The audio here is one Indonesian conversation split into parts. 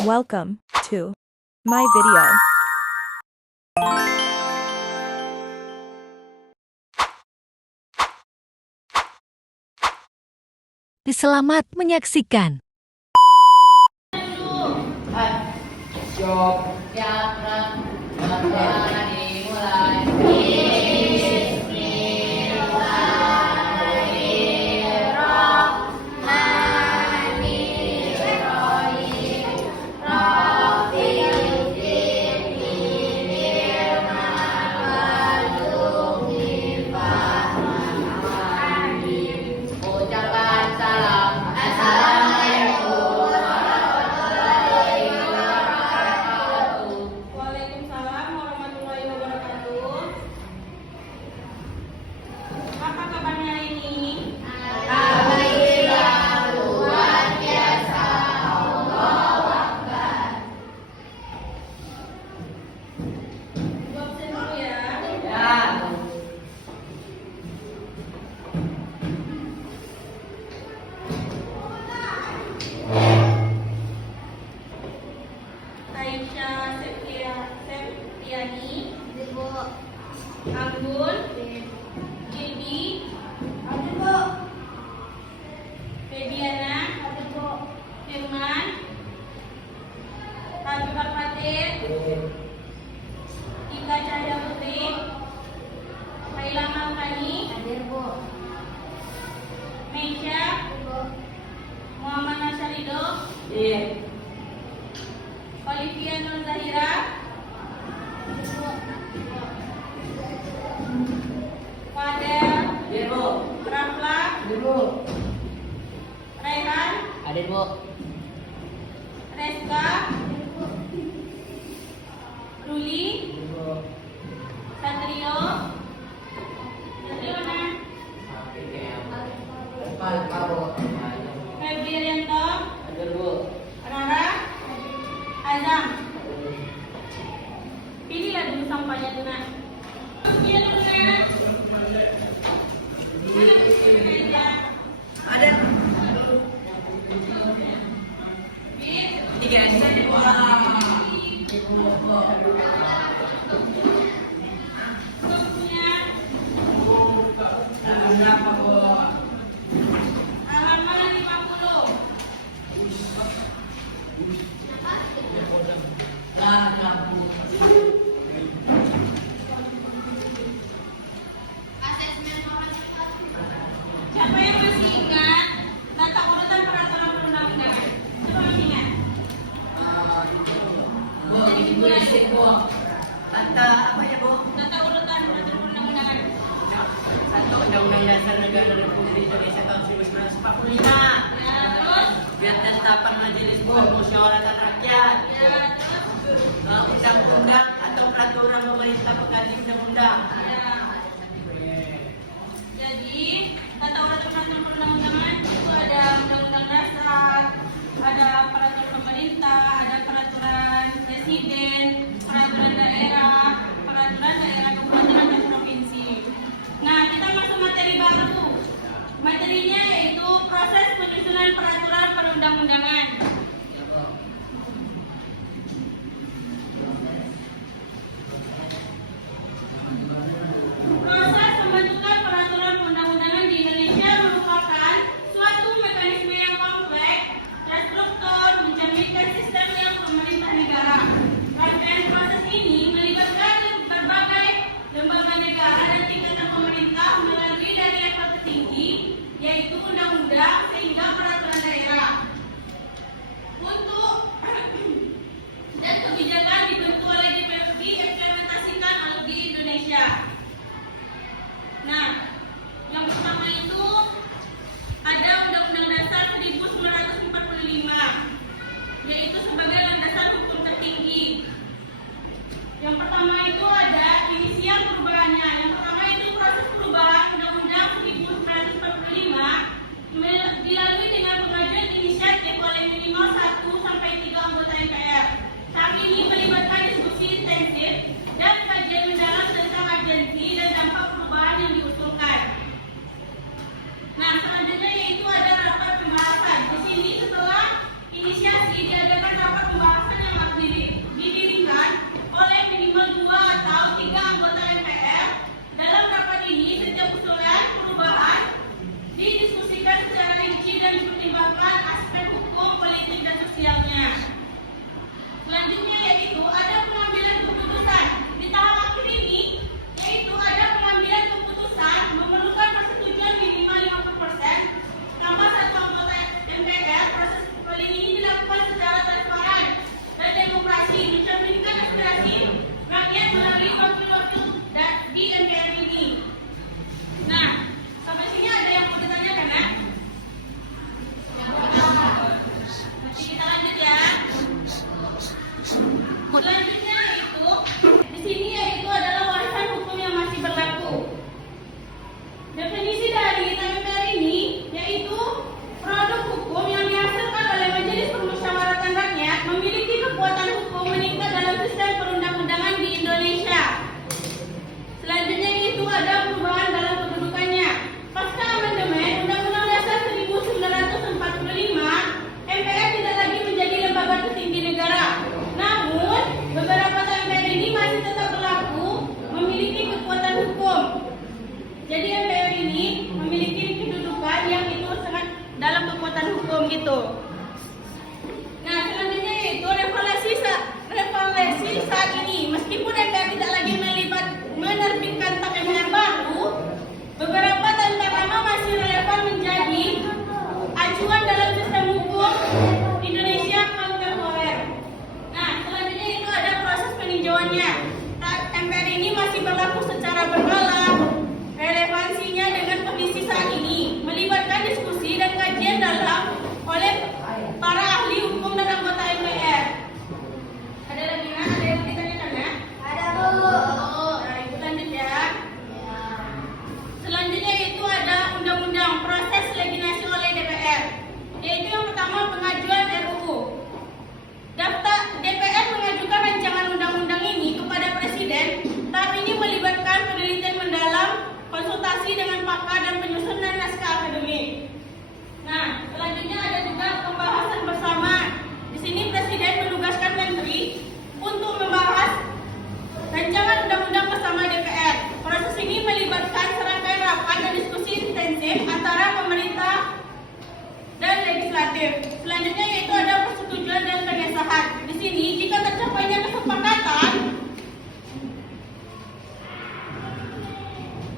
Welcome to my video. Selamat menyaksikan. Stop. Dimulai. Ucapkan salam. Assalamualaikum warahmatullahi wabarakatuh. Waalaikumsalam warahmatullahi wabarakatuh. Apa kabarnya ini? Alhamdulillah, luar biasa. Allahu Akbar. Gua absen dulu ya. Ya. Aisyah Septiani, Anggun, Jadi, Febiana, Firman, Habib Al-Fatih, Ika Cahaya Putri, Kaila Malkani, Meisha, Muhammad Nasyarido, Olivia Nur Zahira, Fadel, Rafla, Raihan, Reska, Ruli, Satrio, Febri Rianto, Rara, Azam. Pilihlah dulu sampahnya tuh nak. Pilih dulu nak. Mana pilihnya aja. Halaman 50. Siapa yang masih ingat tata urutan peraturan perundang-undangan? Siapa masih ingat? Tata urutan peraturan perundang-undangan. Undang-Undang Dasar Negara Republik Indonesia tahun 1945. Ya, terus? Di atas tapak Majelis Permusyawaratan Rakyat. Ya, terus? Undang-undang atau peraturan pemerintah pengganti undang-undang. Ya. Jadi, tata urutan peraturan perundang-undangan itu ada undang-undang dasar, ada peraturan pemerintah, ada peraturan presiden, peraturan daerah kabupaten dan provinsi. Nah, kita masuk materi baru. Materinya yaitu proses penyusunan peraturan perundang-undangan. Proses pembentukan peraturan perundang-undangan di Indonesia merupakan suatu mekanisme yang kompleks, terstruktur, mencerminkan sistem yang pemerintah negara. Rangkaian proses ini melibatkan berbagai lembaga negara dan tingkatan pemerintah melalui dari level tertinggi, yaitu undang-undang sehingga peraturan daerah. Untuk dan kebijakan dibentuk oleh diimplementasikan di Indonesia. Nah, yang pertama itu ada Undang-Undang Dasar 1945, yaitu sebagai landasan hukum tertinggi. Yang pertama itu ada inisial perubahannya. Yang pertama itu proses perubahan Undang-Undang 1945 dilalui dengan pengajuan inisiatif oleh minimal 1 sampai 3 anggota MPR. Saat ini melibatkan diskusi intensif dan kajian mendalam tentang agensi dan dampak perubahan yang diusulkan. Nah, selanjutnya yaitu ada rapat pembahasan. Di sini setelah inisiasi diadakan rapat pembahasan MPR ini. Nah, sampai sini ada yang mau ditanyakan, Nak? Nanti kita lanjut ya. Selanjutnya itu di sini yaitu adalah warisan hukum yang masih berlaku. Definisi dari MPR ini yaitu produk hukum yang dihasilkan oleh Majelis Permusyawaratan Rakyat memiliki kekuatan hukum meningkat dalam sistem perundang-undangan di Indonesia. Selanjutnya itu ada perubahan dalam kedudukannya. Pasca amandemen Undang-Undang Dasar 1945, MPR tidak lagi menjadi lembaga tertinggi negara. Namun, beberapa MPR ini masih tetap berlaku memiliki kekuatan hukum. Jadi MPR ini memiliki kedudukan yang itu sangat dalam kekuatan hukum gitu. Nah, selanjutnya yaitu revaluasi saat ini. Meskipun MPR tidak lagi menerbitkan TAP MPR baru, beberapa TAP lama masih relevan menjadi acuan dalam sistem hukum Indonesia kontemporer. Nah, selanjutnya itu ada proses peninjauannya. TAP MPR ini masih berlaku secara berkala. Relevansinya dengan kondisi saat ini melibatkan diskusi dan kajian dalam oleh para ahli hukum dan anggota MPR. Ada lagi, Nak? Ada yang ditanyakan, Nak? Ada, Bu. Oh, itu lanjut ya. Selanjutnya itu ada undang-undang proses legislasi oleh DPR. Yaitu yang pertama pengajuan RUU. Daftar DPR mengajukan rancangan undang-undang ini kepada Presiden. Tahap ini melibatkan penelitian mendalam, konsultasi dengan pakar dan penyusunan naskah akademik. Nah, selanjutnya ada juga pembahasan bersama. Di sini Presiden menugaskan Menteri untuk membahas rancangan undang-undang bersama DPR. Proses ini melibatkan serangkaian rapat dan diskusi intensif antara pemerintah dan legislatif. Selanjutnya yaitu ada persetujuan dan pengesahan. Di sini jika tercapainya kesepakatan,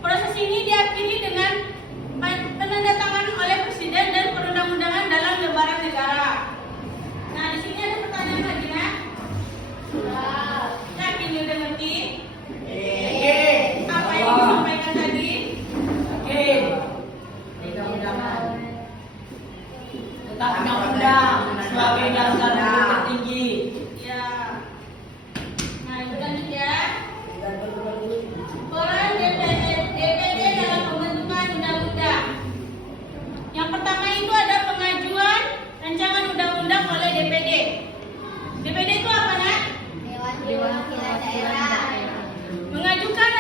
proses ini diakhiri dengan penandatanganan oleh Presiden dan perundang-undangan dalam lembaran negara. Nah, di sini ada pertanyaan lagi, Nak? Yakin udah ngerti? Apa yang disampaikan tadi? Tetap undang-undang sebagai dasar hukum tertinggi. Ya. Nah, itu lanjut ya. Peran DPD dalam pembentukan undang-undang. Yang pertama itu ada pengajuan rancangan undang-undang oleh DPD. DPD itu apa, Nak? Dewan Perwakilan Daerah. Mengajukan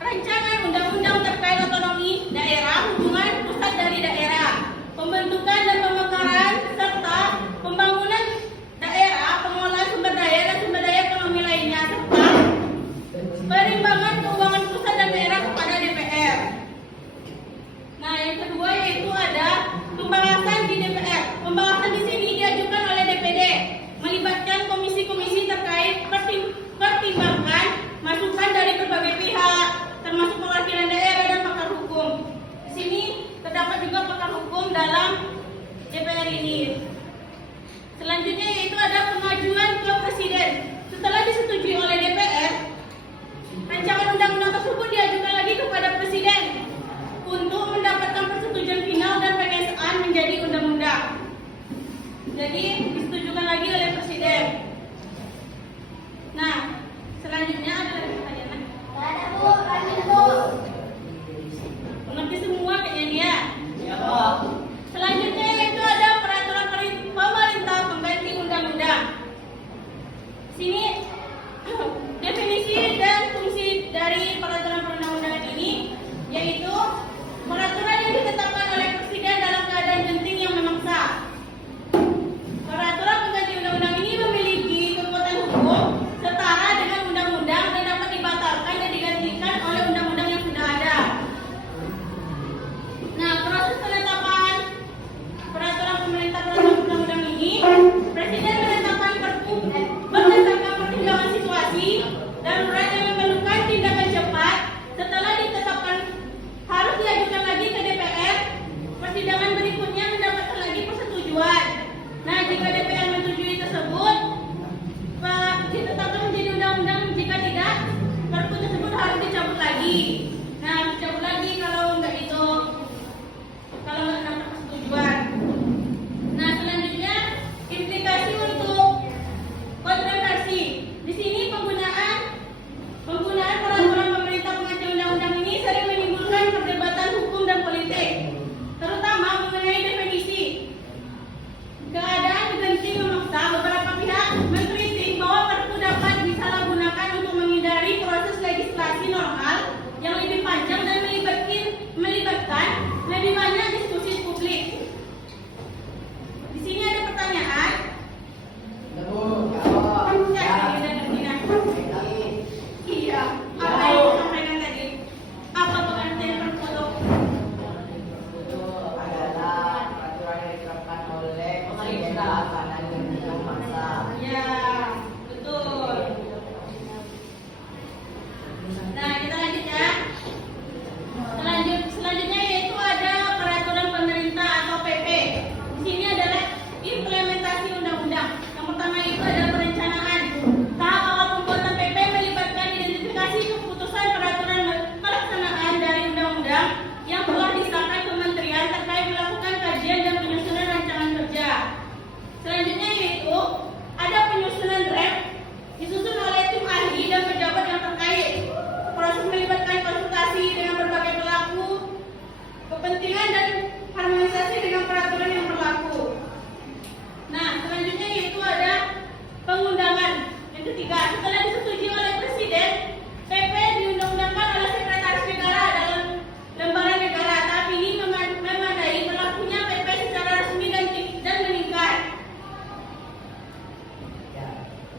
rancangan undang-undang terkait otonomi daerah, hubungan pusat dari daerah, pembentukan dan pemekaran serta pembangunan daerah, pengelolaan sumber daya dan sumber daya ekonomi lainnya serta perimbangan keuangan pusat dan daerah kepada DPR. Nah, yang kedua yaitu ada pembahasan di DPR. Pembahasan di sini diajukan oleh DPD, melibatkan komisi-komisi terkait pertimbangan masukan dari berbagai pihak, termasuk perwakilan daerah dan pakar hukum. Di sini terdapat juga pakar hukum dalam DPR ini. Selanjutnya yaitu ada pengajuan ke Presiden. Setelah disetujui oleh DPR, rancangan undang-undang tersebut diajukan lagi kepada Presiden untuk mendapatkan persetujuan final dan pengesahan menjadi undang-undang. Jadi disetujukan lagi oleh Presiden. Nah, selanjutnya ada lagi pertanyaan. Ada, Bu. Lanjut, Bu. Mengerti semua kayaknya dia. Ya, Pak. Selanjutnya yaitu ada peraturan pemerintah pengganti undang-undang. Sini definisi dan fungsi dari peraturan perundang-undangan ini yaitu peraturan yang ditetapkan oleh Presiden dalam keadaan genting yang memaksa. Peraturan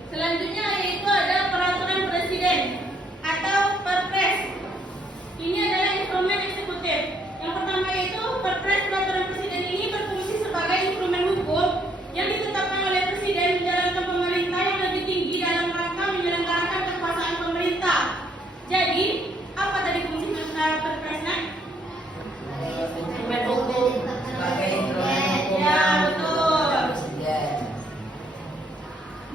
Selanjutnya yaitu ada peraturan presiden atau Perpres. Ini adalah instrumen eksekutif. Yang pertama yaitu Perpres. Peraturan presiden ini berfungsi sebagai instrumen hukum yang ditetapkan oleh presiden menjalankan pemerintah yang lebih tinggi dalam rangka menyelenggarakan kekuasaan pemerintah. Jadi, apa tadi fungsi Perpresnya? Instrumen hukum sebagai instrumen hukum Ya, yang betul. presiden.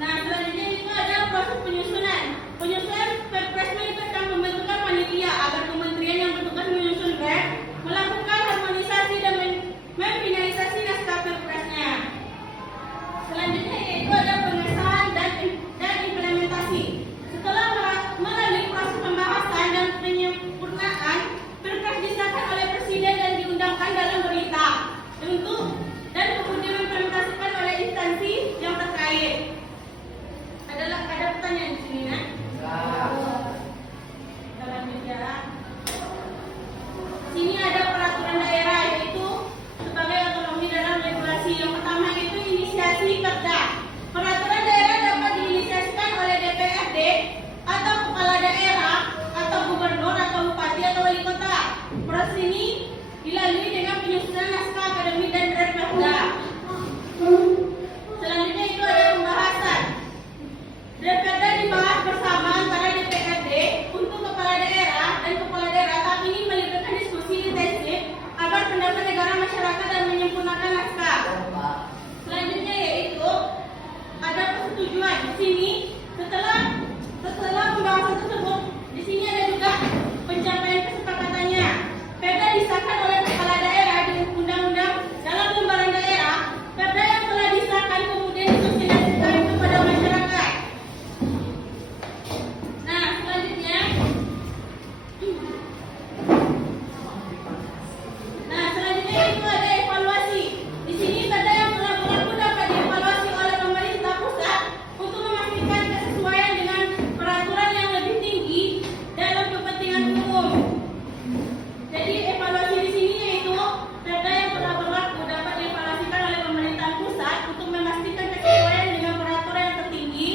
Nah, selanjutnya itu ada proses penyusunan. Penyusunan Perpres melibatkan pembentukan panitia agar kementerian yang bertugas menyusun draft melakukan harmonisasi dan memfinalisasi naskah Perpresnya. Selanjutnya yaitu ada pengesahan dan implementasi. Setelah melalui proses pembahasan dan penyempurnaan, Perpres disahkan oleh presiden dan diundangkan dalam berita dan kemudian diimplementasikan oleh instansi yang terkait. Ada pertanyaan di sini, nak? Dalam bicara. Sini ada peraturan daerah yaitu sebagai otonomi dalam regulasi. Yang pertama itu inisiasi Perda. Peraturan daerah dapat diinisiasikan oleh DPRD atau kepala daerah atau gubernur atau bupati atau wali kota. Proses ini dilalui dengan penyusunan naskah akademik dan draft Perda. Selanjutnya itu ada pembahasan. Draft Perda dibahas bersama antara DPRD untuk kepala daerah dan kepala daerah. Tahap ini melibatkan diskusi intensif agar pendapat negara masyarakat dan menyempurnakan naskah. Selanjutnya yaitu ada persetujuan. Di sini setelah pembahasan tersebut, di sini ada juga pencapaian kesepakatannya. Perda disahkan oleh kepala daerah dengan undang-undang dalam lembaran daerah. Perda yang telah disahkan kemudian disosialisasikan kepada masyarakat. Nah, selanjutnya itu ada evaluasi. Di sini perda yang telah berlaku dapat dievaluasi oleh pemerintah pusat untuk memastikan kesesuaian dengan peraturan yang lebih tinggi dalam kepentingan umum. Jadi evaluasi di sini yaitu perda yang telah berlaku dapat dievaluasikan oleh pemerintah pusat untuk memastikan kesesuaian dengan peraturan yang tertinggi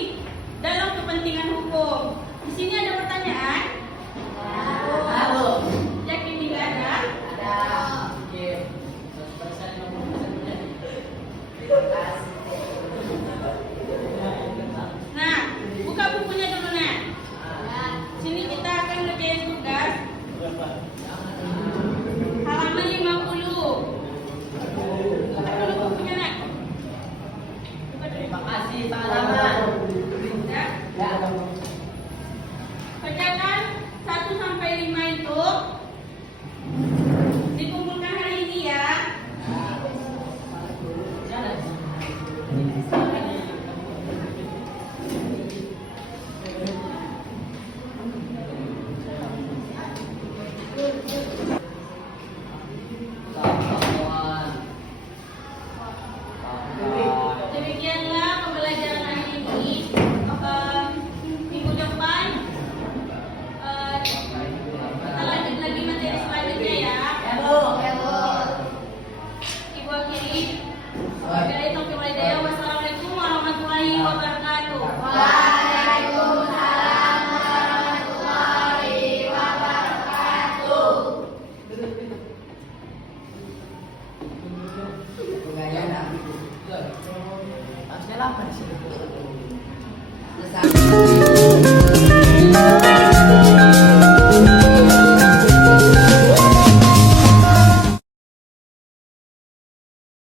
dalam kepentingan hukum. Di sini ada pertanyaan? Halo. Yakin tidak ada? Ada. Oke. 100% terima kasih. Nah, buka bukunya dulu, Nak. Sini kita akan ngerjain tugas. Halaman 50. Buka dulu bukunya, Nak. Buka dulu. Terima kasih Pak Lama.